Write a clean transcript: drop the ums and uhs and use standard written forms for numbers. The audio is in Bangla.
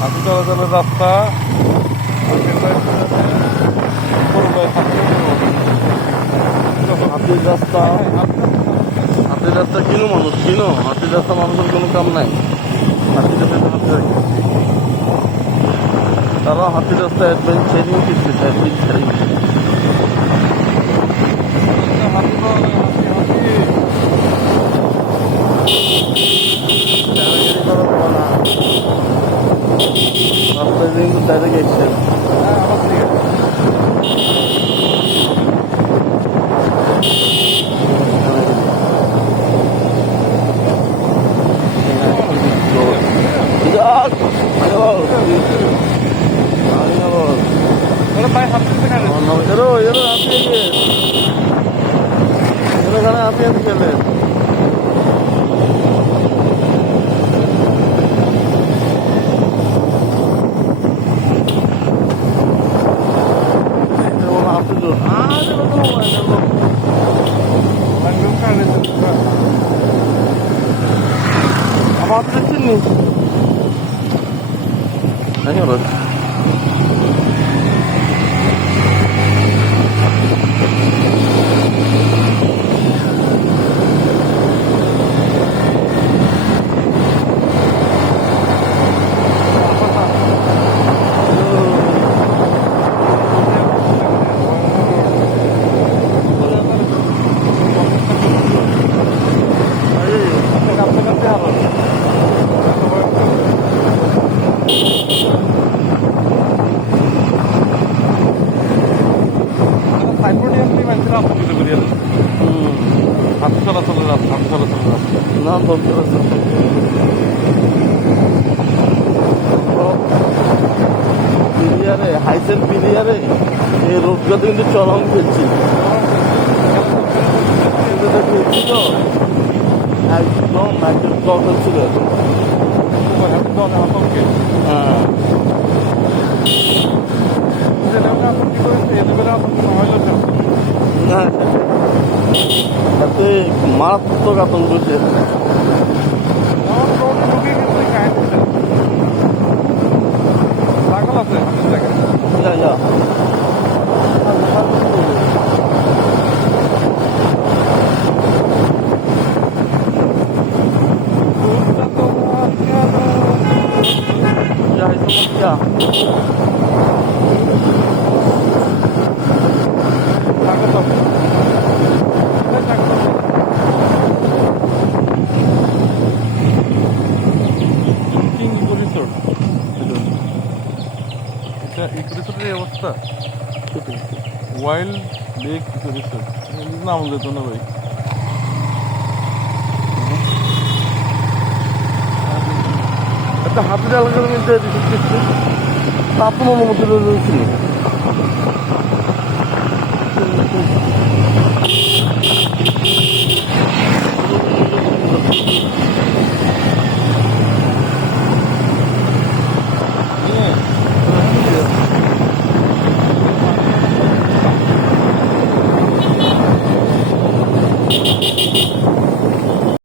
হাতি চলাচলের রাস্তা হাতির রাস্তা, হাতির রাস্তা কিনো মানুষ কিনো, হাতির রাস্তা মানুষের কোনো কাম নাই। হাতির রাস্তা তারা হাতির রাস্তা অ্যাডভেঞ্চারিং করতেছে, অ্যাডভেঞ্চারিং। রাস্তায় কিন্তু ডাইরেক্ট অ্যাক্সিডেন্ট। হাতি খেলে apa di sini? Nanya bos. হাতি চলাচলের রাস্তা, হাতি চলাচলের রাস্তা না বলতে পিলিয়ারে হাইসেল পিলিয়ারে এই রোডটাতে কিন্তু চরম ফেলছি তো একদম একদম দরকার ছিল। হ্যাঁ না তাতে মারাত্মক আতঙ্ক হচ্ছে। রিসোর্টের অবস্থা ওয়াইল্ড লেক রিসোর্ট নাম যেত না ভাই। একটা হাতির এলাকার মধ্যে রিসোর্ট করছে, তা আপনার অনুমতি রয়েছিল।